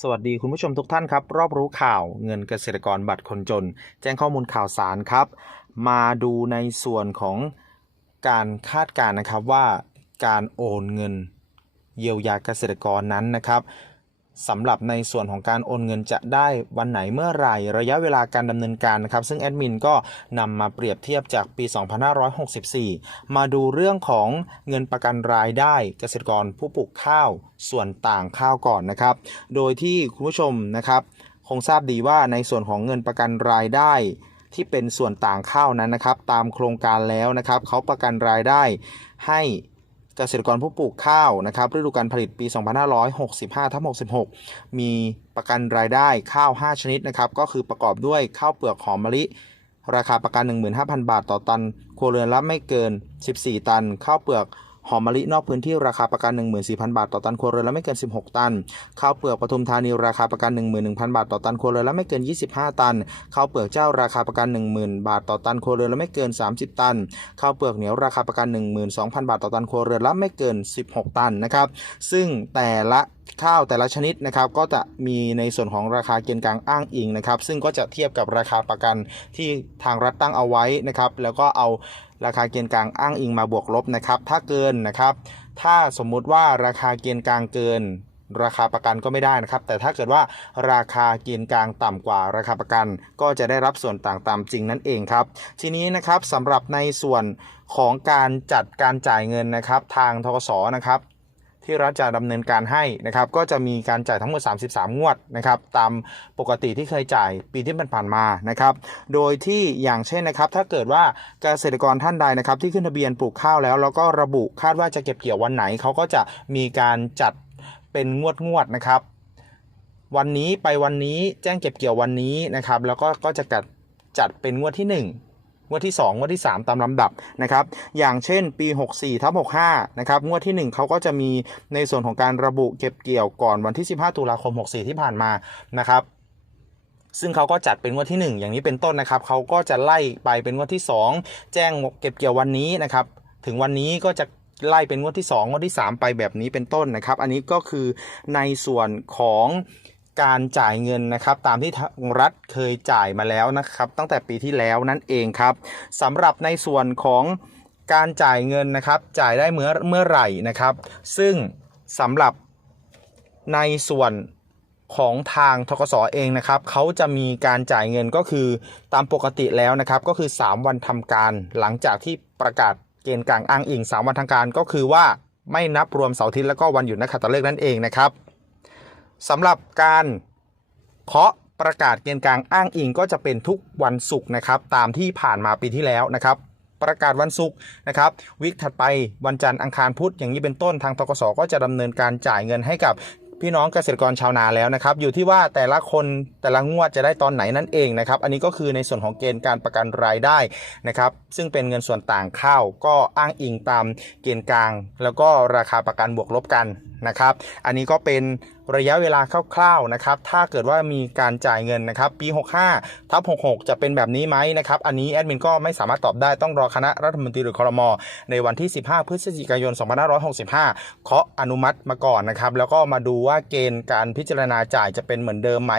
สวัสดีคุณผู้ชมทุกท่านครับ รอบรู้ข่าวเงินเกษตรกรบัตรคนจน แจ้งข้อมูลข่าวสารครับ มาดูในส่วนของการคาดการณ์นะครับว่าการโอนเงินเยียวยาเกษตรกรนั้นนะครับ สำหรับในส่วนของการโอนเงินจะได้วันไหนเมื่อไหร่ระยะเวลาการดำเนินการนะครับ ซึ่งแอดมินก็นำมาเปรียบเทียบจากปี 2564 มาดูเรื่องของเงินประกันรายได้เกษตรกรผู้ปลูกข้าวส่วนต่างข้าวก่อนนะครับ โดยที่คุณผู้ชมนะครับคงทราบดีว่าในส่วนของเงินประกันรายได้ที่เป็นส่วนต่างข้าวนั้นนะครับ ตามโครงการแล้วนะครับเขาประกันรายได้ให้ เกษตรกรผู้ปลูกข้าวนะครับฤดูการผลิตปี 2565ทับ66 มีประกันรายได้ข้าว 5 ชนิดนะครับ ก็คือประกอบด้วยข้าวเปลือกหอมมะลิ ราคาประกัน 15,000 บาทต่อตัน ครัวเรือนละไม่เกิน 14 ตัน ข้าวเปลือก หอมมะลินอกพื้นที่ราคาประกัน 14,000 บาทต่อตันครัวเรือนละไม่เกิน 16 ตัน ข้าวเปลือกปทุมธานีราคาประกัน 11,000 บาทต่อตันครัวเรือนละไม่เกิน 25 ตัน ข้าวเปลือกเจ้าราคาประกัน 10,000 บาทต่อตันครัวเรือนละไม่เกิน 30 ตัน ข้าวเปลือกเหนียวราคาประกัน 12,000 บาทต่อตันครัวเรือนละไม่เกิน 16 ตันนะครับ ซึ่งแต่ละข้าวแต่ละชนิดนะครับก็จะมีในส่วนของราคาเกณฑ์กลางอ้างอิงนะครับ ซึ่งก็จะเทียบกับราคาประกันที่ทางรัฐตั้งเอาไว้นะครับ แล้วก็เอาราคาเกณฑ์กลางอ้างอิงมาบวกลบนะครับ ถ้าเกินนะครับ ถ้าสมมุติว่าราคาเกณฑ์กลางเกิน ราคาประกันก็ไม่ได้นะครับ แต่ถ้าเกิดว่าราคาเกณฑ์กลางต่ำกว่าราคาประกัน ก็จะได้รับส่วนต่างตามจริงนั่นเองครับ ทีนี้นะครับสำหรับในส่วนของการจัดการจ่ายเงินนะครับ ทางทกสนะครับ ที่รัฐจะดำเนินการให้นะครับ ก็จะมีการจ่ายทั้งหมด 33 งวดนะครับ ตามปกติที่เคยจ่ายปีที่ผ่านมานะครับ โดยที่อย่างเช่นนะครับ ถ้าเกิดว่าเกษตรกรท่านใดนะครับ ที่ขึ้นทะเบียนปลูกข้าวแล้ว แล้วก็ระบุคาดว่าจะเก็บเกี่ยววันไหน เขาก็จะมีการจัดเป็นงวดงวดนะครับ วันนี้ไปวันนี้แจ้งเก็บเกี่ยววันนี้นะครับ แล้วก็ก็จะจัดจัดเป็นงวดที่ 1 งวดที่ 2 งวดที่ 3 ตามลำดับนะครับอย่างเช่นปี 64ทับ65นะครับงวดที่ 1เขาก็จะมีในส่วนของการระบุเก็บเกี่ยวก่อนวันที่ 15 ตุลาคม 64 ที่ผ่านมานะครับซึ่งเขาก็จัดเป็นงวดที่ 1 อย่างนี้เป็นต้นนะครับเขาก็จะไล่ไปเป็นงวดที่ 2 แจ้งเก็บเกี่ยววันนี้นะครับถึงวันนี้ก็จะไล่เป็นงวดที่ 2 งวดที่ 3 ไปแบบนี้เป็นต้นนะครับ อันนี้ก็คือในส่วนของ การจ่ายเงินนะครับ ตามที่ทางรัฐเคยจ่ายมาแล้วนะครับ ตั้งแต่ปีที่แล้วนั่นเองครับสำหรับในส่วนของการจ่ายเงินนะครับ จ่ายได้เมื่อเมื่อไหร่นะครับ ซึ่งสำหรับในส่วนของทางทกสเองนะครับเขาจะมีการจ่ายเงินก็คือตามปกติแล้วนะครับ ก็คือ 3 วันทำการหลังจากที่ประกาศเกณฑ์กลางอ้างอิง 3 วันทำการก็คือว่าไม่นับรวมเสาร์อาทิตย์แล้วก็วันหยุดนักขัตฤกษ์นั่นเองนะครับ สำหรับการเคาะประกาศเกณฑ์กลางอ้างอิงก็จะเป็นทุกวันศุกร์นะครับ ตามที่ผ่านมาปีที่แล้วนะครับ ประกาศวันศุกร์นะครับ วิกถัดไปวันจันทร์อังคารพุธอย่างนี้เป็นต้นทางทกสก็จะดำเนินการจ่ายเงินให้กับพี่น้องเกษตรกรชาวนาแล้วนะครับ อยู่ที่ว่าแต่ละคนแต่ละงวดจะได้ตอนไหนนั่นเองนะครับ อันนี้ก็คือในส่วนของเกณฑ์การประกันรายได้นะครับ ซึ่งเป็นเงินส่วนต่างข้าวก็อ้างอิงตามเกณฑ์กลาง แล้วก็ราคาประกันบวกลบกัน นะครับ อันนี้ก็เป็นระยะเวลาคร่าวๆนะครับ ถ้าเกิดว่ามีการจ่ายเงินนะครับ ปี 65ทับ66 จะเป็นแบบนี้ไหมนะครับ อันนี้แอดมินก็ไม่สามารถตอบได้ต้องรอคณะรัฐมนตรีหรือครมในวันที่ 15 พฤศจิกายน 2565 เคาะอนุมัติมาก่อนนะครับ แล้วก็มาดูว่าเกณฑ์การพิจารณาจ่ายจะเป็นเหมือนเดิมไหม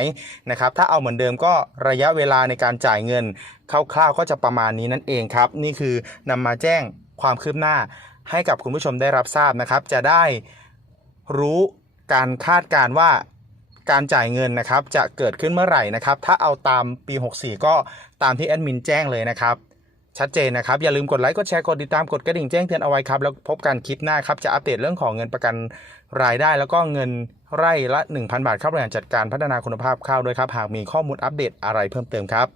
นะครับ ถ้าเอาเหมือนเดิมก็ระยะเวลาในการจ่ายเงินคร่าวๆก็จะประมาณนี้นั่นเองครับ นี่คือนำมาแจ้งความคืบหน้าให้กับคุณผู้ชมได้รับทราบนะครับ จะได้ รู้การคาดการว่าการจ่ายเงินนะครับ จะเกิดขึ้นเมื่อไหร่นะครับ ถ้าเอาตามปี 64 ก็ตามที่แอดมินแจ้งเลยนะครับ ชัดเจนนะครับ อย่าลืมกดไลค์ กดแชร์ กดติดตาม กดกระดิ่งแจ้งเตือนเอาไว้ครับ แล้วพบกันคลิปหน้าครับ จะอัปเดตเรื่องของเงินประกันรายได้ แล้วก็เงินไร่ละ 1,000 บาทเข้าบริหารจัดการพัฒนาคุณภาพข้าวด้วยครับ หากมีข้อมูลอัปเดตอะไรเพิ่มเติมครับ